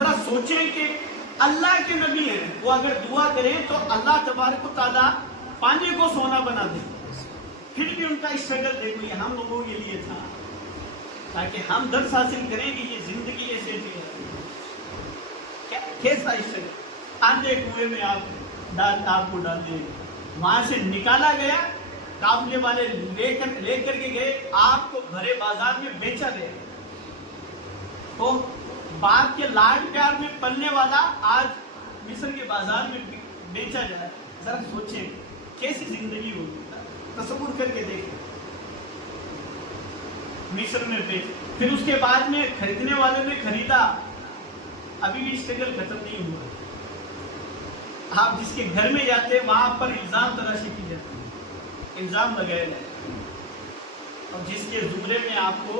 ذرا سوچیں کہ اللہ کے نبی ہیں، وہ اگر دعا کریں تو اللہ تبارک و تعالیٰ پانی کو سونا بنا دے. پھر بھی ان کا اسٹرگل دیکھو، یہ ہم لوگوں کے لیے تھا تاکہ ہم درس حاصل کریں کہ یہ زندگی ایسے بھی ہے. کیسا اسٹرگل. آندھے کنویں میں آپ کو ڈال دیں، وہاں سے نکالا گیا، قافلے والے لے کر کے گئے، آپ کو بھرے بازار میں بیچا گیا. تو باپ کے لاڈ پیار میں پلنے والا آج مصر کے بازار میں بیچا جائے. ذرا سوچیں کیسی زندگی ہوگی، تصور کر کے دیکھیں. مصر میں بیچ، پھر اس کے بعد میں خریدنے والے نے خریدا، ابھی بھی اسٹرگل ختم نہیں ہوا. آپ جس کے گھر میں جاتے ہیں وہاں پر الزام تراشی کی جاتی ہے، الزام لگایا جاتا ہے، اور جس کے زمرے میں آپ کو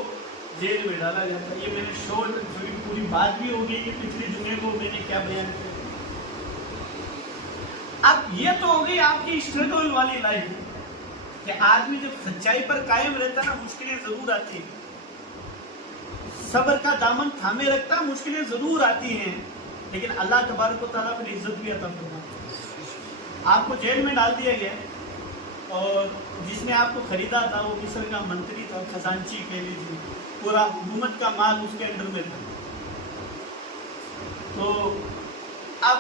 جیل میں ڈالا جاتا ہے. یہ میں نے شورٹ پوری بات بھی ہوگی کہ پچھلے جمعے کو میں نے کیا بیان کیا. اب یہ تو ہو گئی آپ کی اسٹرگل والی لائف کہ آدمی جب سچائی پر قائم رہتا نا، مشکلیں ضرور آتی ہیں. صبر کا دامن تھامے رکھتا، مشکلیں ضرور آتی ہیں، لیکن اللہ تبارک و تعالیٰ پھر عزت بھی عطا فرماتا ہے. آپ کو جیل میں ڈال دیا گیا، اور جس نے آپ کو خریدا تھا وہ مصر کا منتری تھا، خزانچی کہہ لیجیے، پورا حکومت کا مال اس کے انڈر میں تھا. تو اب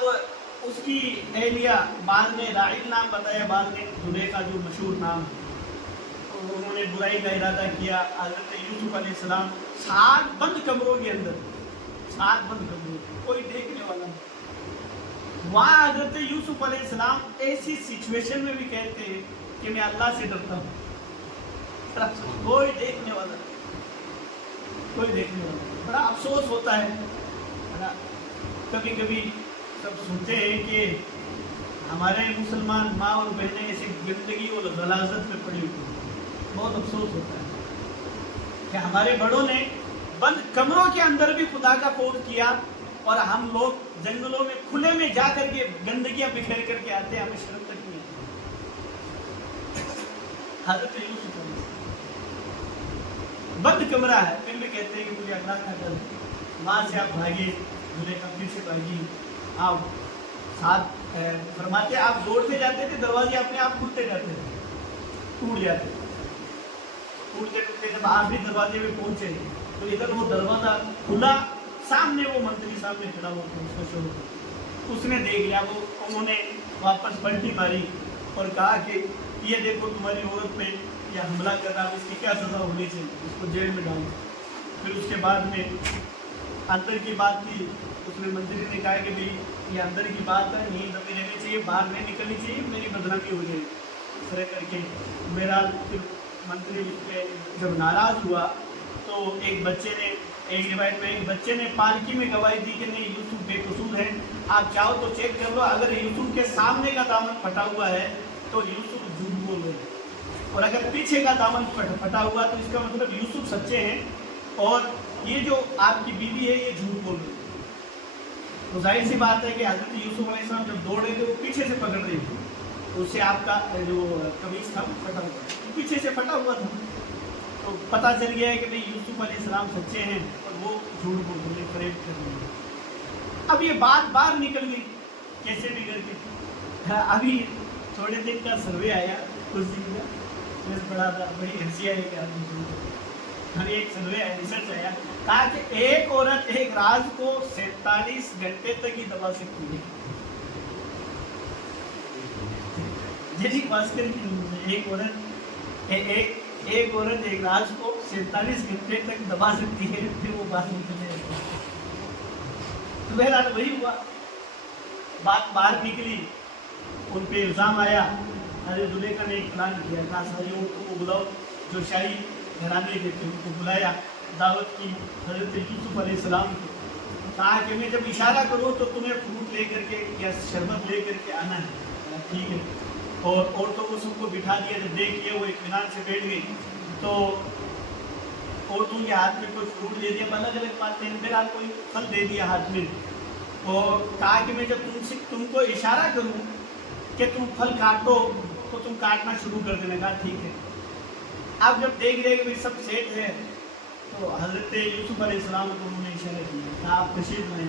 اس کی اہلیہ، بعد میں راحیل نام بتایا، بعد میں زلیخا جو مشہور نام ہے، انہوں نے برائی کا ارادہ کیا. حضرت یوسف علیہ السلام 7 بند کمروں کے اندر، 7 بند کمروں، کوئی دیکھنے والا نہیں. وہاں حضرت یوسف علیہ السلام ایسی سچویشن میں بھی کہتے ہیں کہ میں اللہ سے ڈرتا ہوں. کوئی دیکھنے والا نہیں، کوئی دیکھنے والا نہیں. بڑا افسوس ہوتا ہے. کبھی کبھی سب سنتے ہیں کہ ہمارے مسلمان ماں اور بہنیں ایسی گندگی اور غلاظت میں پڑی ہوئی ہیں. بہت افسوس ہوتا ہے کہ ہمارے بڑوں نے بند کمروں کے اندر بھی خدا کا خوف کیا، اور ہم لوگ جنگلوں میں کھلے میں جا کر کے گندگیاں بکھیر کر کے آتے ہیں، ہمیں شرم تک نہیں آتی. حضرت یوسف بند کمرہ ہے، پھر بھی کہتے ہیں کہ مجھے اللہ کا ڈر ہے. وہاں سے آپ بھاگے، زلیخا پھر سے بھاگی. آپ ساتھ فرماتے آپ دوڑتے جاتے تھے، دروازے اپنے آپ کھلتے جاتے تھے، ٹوٹ جاتے تھے. ٹوٹتے ٹوٹتے جب آخری دروازے میں پہنچے تو ادھر وہ دروازہ کھلا، سامنے وہ منتری سامنے کھڑا ہوا تھا، اس کا شوہر. اس نے دیکھ لیا، وہ انہوں نے واپس پلٹی ماری اور کہا کہ یہ دیکھو تمہاری عورت پہ یہ حملہ کر رہا، اس کی کیا سزا ہونی چاہیے، اس کو جیل میں ڈال. پھر اس کے بعد میں اندر کی بات تھی، اس نے منتری نے کہا کہ بھائی یہ اندر کی بات ہے، نہیں دبی رہنی چاہیے، باہر نہیں نکلنی چاہیے، میری بدنامی ہو جائے اس طرح کر کے. بہرحال پھر منتری جب ناراض ہوا تو ایک بچے نے، ایک روایت میں ایک بچے نے پالکی میں گواہی دی کہ نہیں یوسف بے قصور ہے، آپ چاہو تو چیک کر لو، اگر یوسف کے سامنے کا دامن پھٹا ہوا ہے تو یوسف جھوٹ بول رہے ہیں، اور اگر پیچھے کا دامن پھٹا ہوا تو اس کا مطلب یوسف سچے ہیں، اور یہ جو آپ کی بیوی ہے یہ جھوٹ بول رہی ہے. تو ظاہر سی بات ہے کہ حضرت یوسف علیہ السلام جب دوڑ رہے تھے وہ پیچھے سے پکڑ رہے تھے، تو اس سے آپ کا جو قمیص تھا وہ پھٹا ہوا، پیچھے سے پھٹا ہوا تھا. تو پتہ چل گیا ہے کہ بھئی یوسف علیہ السلام سچے ہیں اور وہ جھوٹ بول رہے ہیں، فریب کر رہے ہیں. اب یہ بات باہر نکل گئی کیسے بھی کر کے. ابھی تھوڑے دن کا سروے آیا، کچھ دن کا میں پڑھا تھا، بڑی ہنسی آئی کہ آدمی ایک سروے آیا، ریسرچ آیا، کہا کہ ایک عورت ایک راز کو 47 گھنٹے تک ہی دبا سکتی ہے. جیسی بھاسکر کی ایک عورت ایک راز کو 47 گھنٹے تک دبا سکتی ہے، پھر وہ باہر نکل جائے گا. تو بہرحال وہی ہوا، بات باہر نکلی، ان پہ الزام آیا. حضرت زلیخا نے ایک پلان کیا، کہا ساری عورتوں کو بلاؤ جو شاہی گھرانے کے تھے، ان کو بلایا، دعوت کی حضرت یوسف علیہ السلام کو. کہا کہ میں جب اشارہ کروں تو تمہیں فروٹ لے کر کے یا شربت لے کر کے آنا ہے. ٹھیک ہے. اور عورتوں کو سب کو بٹھا دیا. جب دیکھیے وہ اطمینان سے بیٹھ گئی تو عورتوں کے ہاتھ میں کوئی فروٹ دے دیا، الگ الگ باتیں، میرا کوئی پھل دے دیا ہاتھ میں، اور کہا کہ میں جب تم کو اشارہ کروں کہ تم پھل کاٹو تو تم کاٹنا شروع کر دینے. کہا ٹھیک ہے. اب جب دیکھ رہے کہ سب سیٹ ہے تو حضرت یوسف علیہ السلام کو انہوں نے اشارہ کیا، کہا آپ تشریف لائیں.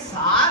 7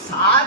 7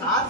7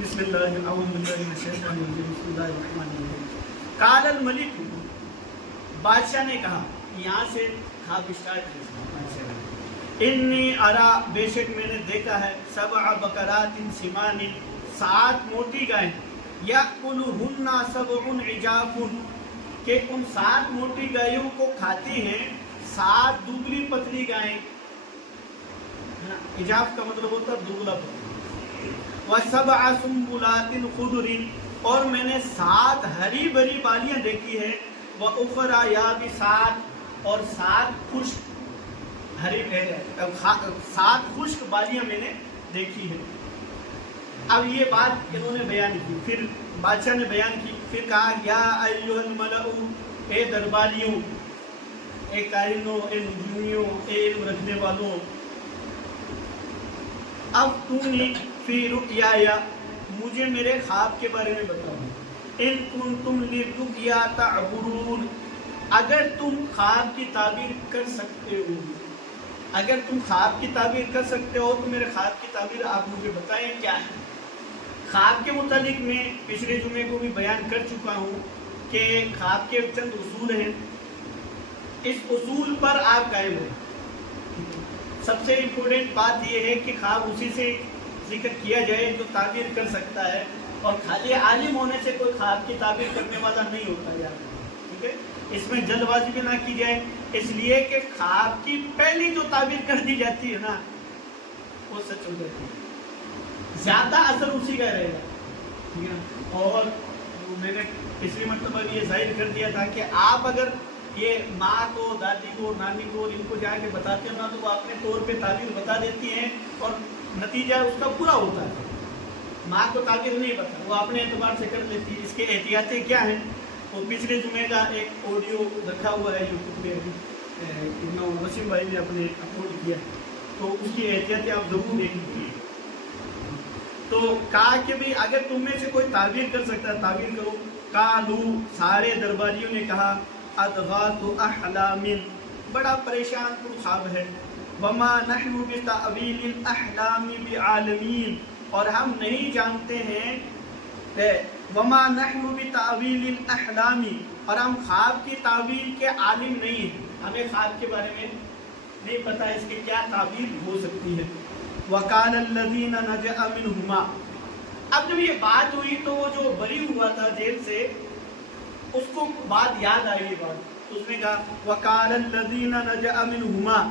بسم اللہ اعوذ باللہ من الشیطان الرجیم بسم اللہ الرحمن الرحیم قال الملک بادشاہ نے کہا یہاں سے خواب اسٹارٹ ہے انی ارا بے شک میں نے دیکھا ہے سبع بقرات سمان 7 موٹی گائیں یاکلہن سبع عجاف کہ ان 7 موٹی گایوں کو کھاتی ہیں 7 دبلی پتلی گائیں عجاف کا مطلب ہوتا ہے دبلا پتلا وَسَبْعَ سُنبُلَاتٍ خُضْرٍ اور میں نے 7 ہری بھری بالیاں دیکھی ہے وَأُخْرَى يَابِسَاتٍ اور 7 خشک ہری 7 خشک بالیاں میں نے دیکھی ہے۔ اب یہ بات انہوں نے بیان کی، پھر بادشاہ نے بیان کی، پھر کہا یا ایھا الملأ اے درباریوں، اے قائنوں، اے نجومیوں، اے علم رکھنے والوں، اب تونی فی رؤیایا مجھے میرے خواب کے بارے میں بتاؤ ان کنتم للرؤیا تعبرون اگر تم خواب کی تعبیر کر سکتے ہو، اگر تم خواب کی تعبیر کر سکتے ہو تو میرے خواب کی تعبیر آپ مجھے بتائیں کیا ہے۔ خواب کے متعلق میں پچھلے جمعے کو بھی بیان کر چکا ہوں کہ خواب کے چند اصول ہیں، اس اصول پر آپ قائم رہیں۔ سب سے امپورٹنٹ بات یہ ہے کہ خواب اسی سے ذکر کیا جائے جو تعبیر کر سکتا ہے، اور خالی عالم ہونے سے کوئی خواب کی تعبیر کرنے والا نہیں ہوتا یار، ٹھیک ہے۔ اس میں جلد بازی بھی نہ کی جائے، اس لیے کہ خواب کی پہلی جو تعبیر کر دی جاتی ہے نا وہ سچ ہو جاتی ہے، زیادہ اثر اسی کا رہے گا، ٹھیک ہے۔ اور میں نے پچھلی مرتبہ بھی یہ ظاہر کر دیا تھا کہ آپ اگر یہ ماں کو، دادی کو، نانی کو، ان کو جا کے بتاتے ہو نا تو وہ اپنے طور پہ تعبیر بتا دیتی ہیں اور نتیجہ اس کا برا ہوتا ہے۔ ماں کو تعبیر نہیں پتا، وہ اپنے اعتبار سے کر لیتی ہے۔ اس کے احتیاطیں کیا ہیں وہ پچھلے جمعے کا ایک آڈیو رکھا ہوا ہے یوٹیوب پہ، وسیم بھائی نے اپنے اپلوڈ کیا، تو اس کی احتیاطیں آپ ضرور دیکھیں۔ تو کہا کہ بھی اگر تم میں سے کوئی تعبیر کر سکتا ہے تعبیر کرو۔ قالو سارے درباریوں نے کہا اضغاث احلام بڑا پریشان کن خواب ہے، وما نحن بتأویل الاحلام بعالمین اور ہم نہیں جانتے ہیں، وما نحن بتأویل الاحلام اور ہم خواب کی تعویل کے عالم نہیں ہیں، ہمیں خواب کے بارے میں نہیں پتہ اس کی کیا تعبیر ہو سکتی ہے۔ وقال الذین نجا منہما اب جب یہ بات ہوئی تو وہ جو بری ہوا تھا جیل سے اس کو بات یاد آئی، یہ بات تو اس نے کہا وقال الذین نجا منہما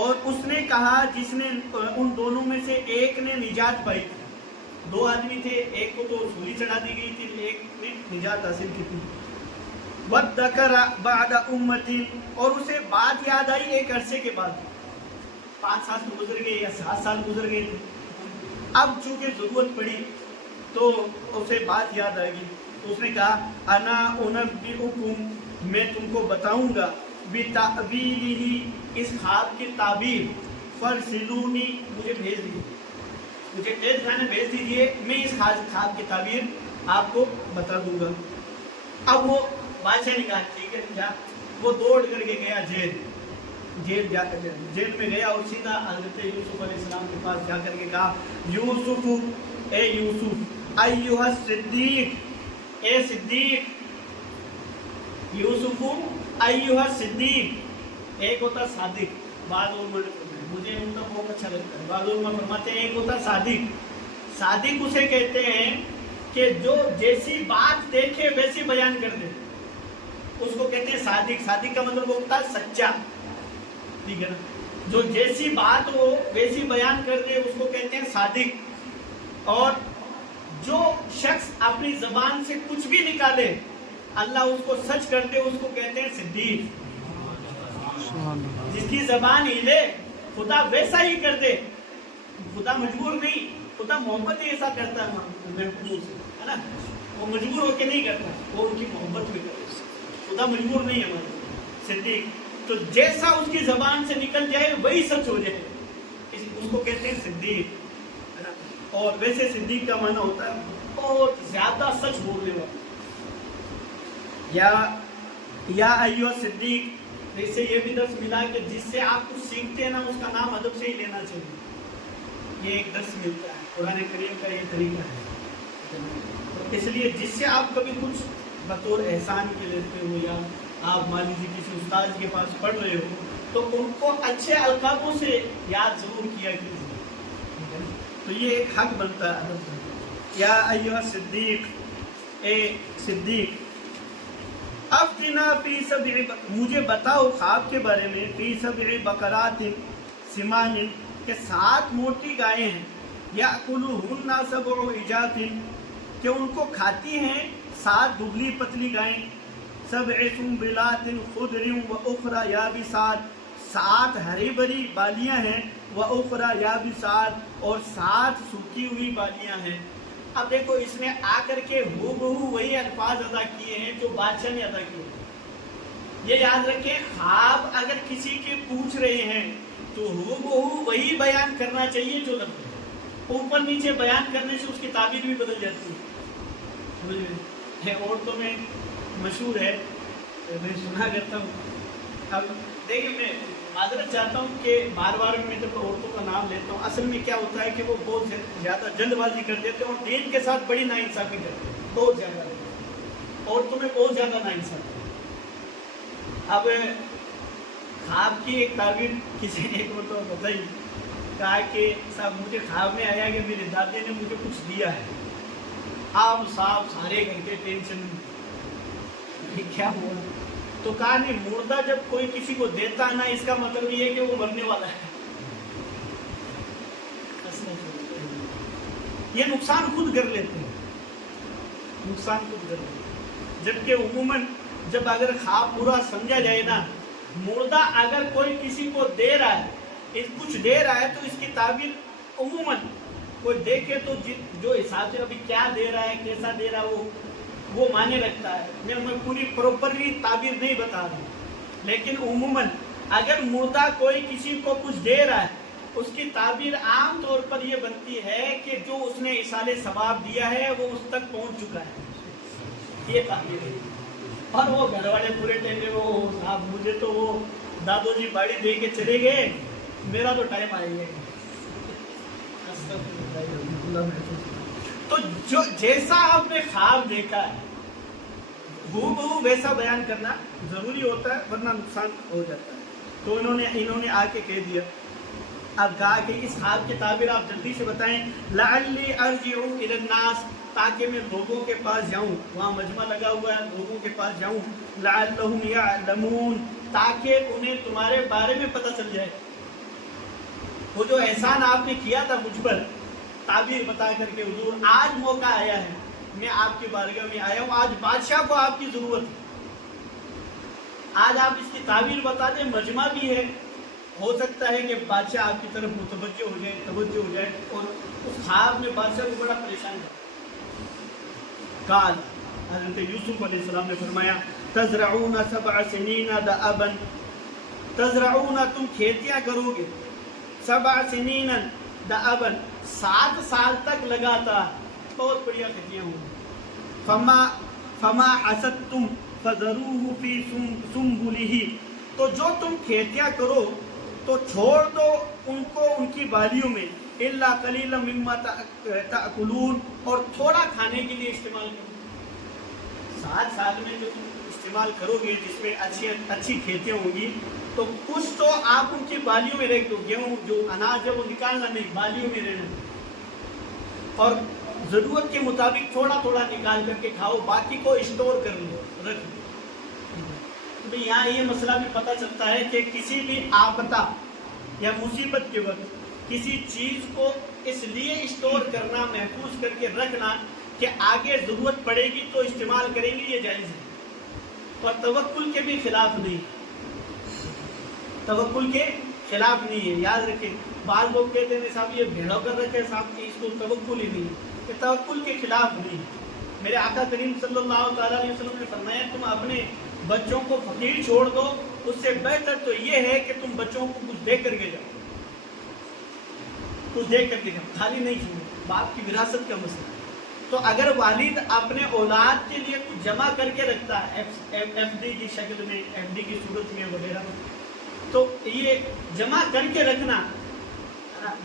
اور اس نے کہا جس نے ان دونوں میں سے ایک نے نجات پائی تھی، 2 آدمی تھے، ایک کو تو سولی چڑھا دی گئی تھی، ایک نے نجات حاصل کی تھی۔ وَذَّكَرَ بَعْدَ أُمَّةٍ اور اسے بات یاد آئی ایک عرصے کے بعد، 5 سال گزر گئے یا 7 سال گزر گئے تھے، اب چونکہ ضرورت پڑی تو اسے بات یاد آئے گی، تو اس نے کہا انا انبئکم میں تم کو بتاؤں گا بتأویلہ اس خواب کی تعبیر، فرسلونی مجھے بھیج دیجیے، مجھے قید خانے بھیج دیجیے، میں اس خواب کی تعبیر آپ کو بتا دوں گا۔ اب وہ بادشاہ نے کہا ٹھیک ہے جا، وہ دوڑ کر کے گیا جیل میں گیا اور سیدھا حضرت یوسف علیہ السلام کے پاس جا کر کے کہا یوسف اے یوسف ایھا الصدیق اے صدیق، یوسف ایھا الصدیق، ایک ہوتا صادق، بعض علماء مجھے ان کا بہت اچھا لگتا ہے، بعض علماء فرماتے ہیں ایک ہوتا صادق، صادق اسے کہتے ہیں کہ جو جیسی بات دیکھے ویسی بیان کر دے، اس کو کہتے ہیں صادق۔ صادق کا مطلب ہوتا ہے سچا، ٹھیک ہے نا، جو جیسی بات ہو ویسی بیان کر دے اس کو کہتے ہیں صادق۔ اور جو شخص اپنی زبان سے کچھ بھی نکالے اللہ اس کو سچ کر دے اس کو کہتے ہیں صدیق۔ جس کی زبان ہلے خدا ویسا ہی کر دے، خدا مجبور نہیں، خدا محبت ایسا کرتا ہے محبوب سے، ہے نا، وہ مجبور ہو کے نہیں کرتا، وہ ان کی محبت میں کرتا ہے، خدا مجبور نہیں ہے ہمارا صدیق۔ تو جیسا اس کی زبان سے نکل جائے وہی سچ ہو جائے، اس کو کہتے ہیں صدیق، ہے نا۔ اور ویسے صدیق کا معنی ہوتا ہے بہت زیادہ سچ بولنے والا۔ یا ایھا صدیق، اس سے یہ بھی درس ملا کہ جس سے آپ کچھ سیکھتے ہیں نا اس کا نام ادب سے ہی لینا چاہیے، یہ ایک درس ملتا ہے، قرآن کریم کا یہ طریقہ ہے۔ اس لیے جس سے آپ کبھی کچھ بطور احسان کے لیتے ہو یا آپ مان لیجیے کسی استاد کے پاس پڑھ رہے ہو تو ان کو اچھے القابوں سے یاد ضرور کیا کیجیے. تو یہ ایک حق بنتا ہے ادب. یا ایھا صدیق، اے صدیق، افتنا فی سبع، مجھے بتاؤ خواب کے بارے میں، فی سبع بقرات سمان، کہ 7 موٹی گائیں ہیں، یاکلوہن سبع عجاف، کہ ان کو کھاتی ہیں 7 دبلی پتلی گائیں، سبع سنبلات خضر واخرى یابسات، 7 ہری بھری بالیاں ہیں، واخرى یابسات، اور 7 سوکھی ہوئی بالیاں ہیں. اب دیکھو اس میں آ کر کے ہو بہو وہی الفاظ ادا کیے ہیں جو بادشاہ نے ادا کیے. یہ یاد رکھیں خواب اگر کسی کے پوچھ رہے ہیں تو ہو بہو وہی بیان کرنا چاہیے جو لفظ ہے. اوپر نیچے بیان کرنے سے اس کی تعبیر بھی بدل جاتی ہے. عورتوں میں مشہور ہے، میں سنا کرتا ہوں. اب دیکھیں میں معذرت چاہتا ہوں کہ بار بار میں جب عورتوں کا نام لیتا ہوں، اصل میں کیا ہوتا ہے کہ وہ بہت زیادہ جلد بازی کر دیتے ہیں اور دین کے ساتھ بڑی ناانصافی کرتے ہیں. بہت زیادہ عورتوں میں بہت زیادہ ناانصافی. اب خواب کی ایک تعبیر کسی نے ایک مرتبہ بتائی، کہا کہ صاحب مجھے خواب میں آیا کہ میرے دادے نے مجھے کچھ دیا ہے. آپ صاحب سارے گھر کے ٹینشن میں کیا ہوا، تو کہا نہیں، مردہ جب کوئی کسی کو دیتا ہے نا، اس کا مطلب یہ ہے کہ وہ مرنے والا ہے. یہ نقصان خود کر لیتے ہیں، نقصان خود کر لیتے ہیں. جبکہ عموماً جب اگر خواب پورا سمجھا جائے نا، مردہ اگر کوئی کسی کو دے رہا ہے، کچھ دے رہا ہے، تو اس کی تعبیر عموماً کوئی دیکھے تو جو حساب سے ابھی کیا دے رہا ہے، کیسا دے رہا ہے، وہ معنی رکھتا ہے. میں پوری پراپرلی تعبیر نہیں بتا رہا ہوں، لیکن عموماً اگر مردہ کوئی کسی کو کچھ دے رہا ہے، اس کی تعبیر عام طور پر یہ بنتی ہے کہ جو اس نے اصال ثواب دیا ہے وہ اس تک پہنچ چکا ہے. یہ تعبیر ہے. اور وہ گھر والے پورے ٹائم میں وہ صاحب مجھے تو وہ دادو جی باڑی دے کے چلے گئے، میرا تو ٹائم آئے گا. تو جو جیسا آپ نے خواب دیکھا ہے ہو بہو ویسا بیان کرنا ضروری ہوتا ہے، ورنہ نقصان ہو جاتا ہے. تو انہوں نے آ کے کہہ دیا. اب کہا کہ اس خواب کی تعبیر آپ جلدی سے بتائیں. لعلی ارجع الی الناس، تاکہ میں لوگوں کے پاس جاؤں، وہاں مجمع لگا ہوا ہے، لوگوں کے پاس جاؤں. لعلہم یعلمون، تاکہ انہیں تمہارے بارے میں پتہ چل جائے. وہ جو احسان آپ نے کیا تھا مجھ پر، تعبیر بتا کر کے حضور آج موقع آیا ہے، میں آپ کی بارگاہ میں آیا ہوں، آج بادشاہ کو آپ کی ضرورت ہے، آج آپ اس کی تعبیر بتا دیں. مجمع بھی ہے، ہو سکتا ہے کہ بادشاہ آپ کی طرف متوجہ ہو جائے اور اس خواب میں بادشاہ کو بڑا پریشان کر. قال، حضرت یوسف علیہ السلام نے فرمایا، تزرعون 7 سنین دأبا، تزرعون، تم کھیتیاں کرو گے، 7 سنین دأبا، 7 سال تک لگاتار، بہت بڑھیا کھیتیاں ہوں گی. فما حصدتم فذروه فی سنبلہ، تو جو تم کھیتیاں کرو تو چھوڑ دو ان کو ان کی بالیوں میں، الا قلیلا مما تأکلون، اور تھوڑا کھانے کے لیے استعمال کرو. 7 سال میں جو تم استعمال کرو گے، جس میں اچھی کھیتیاں ہوں گی، تو کچھ تو آپ ان کی بالیوں میں رکھ دو. گیہوں جو اناج ہے وہ نکالنا نہیں، بالیوں میں رہنا، اور ضرورت کے مطابق تھوڑا تھوڑا نکال کر کے کھاؤ، باقی کو اسٹور کر لو، رکھ دو. تو یہاں یہ مسئلہ بھی پتہ چلتا ہے کہ کسی بھی آفتہ یا مصیبت کے وقت کسی چیز کو اس لیے اسٹور کرنا، محفوظ کر کے رکھنا کہ آگے ضرورت پڑے گی تو استعمال کریں گے، یہ جائز ہے. اور توکل کے بھی خلاف نہیں، توکل کے خلاف نہیں ہے. یاد رکھیں، بعض لوگ کہتے ہیں صاحب یہ بھیڑوں کر رکھے صاحب کی، اس کو توکل ہی نہیں ہے. یہ توکل کے خلاف نہیں. میرے آقا کریم صلی اللہ تعالیٰ علیہ وسلم نے فرمایا، تم اپنے بچوں کو فقیر چھوڑ دو، اس سے بہتر تو یہ ہے کہ تم بچوں کو کچھ دے کر کے جاؤ، کچھ دے کر کے جاؤ، خالی نہیں چھوڑو. باپ کی وراثت کا مسئلہ. تو اگر والد اپنے اولاد کے لیے کچھ جمع کر کے رکھتا ہے، ایف ڈی کی شکل میں، ایف ڈی کی صورت میں وغیرہ، تو یہ جمع کر کے رکھنا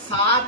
7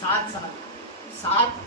7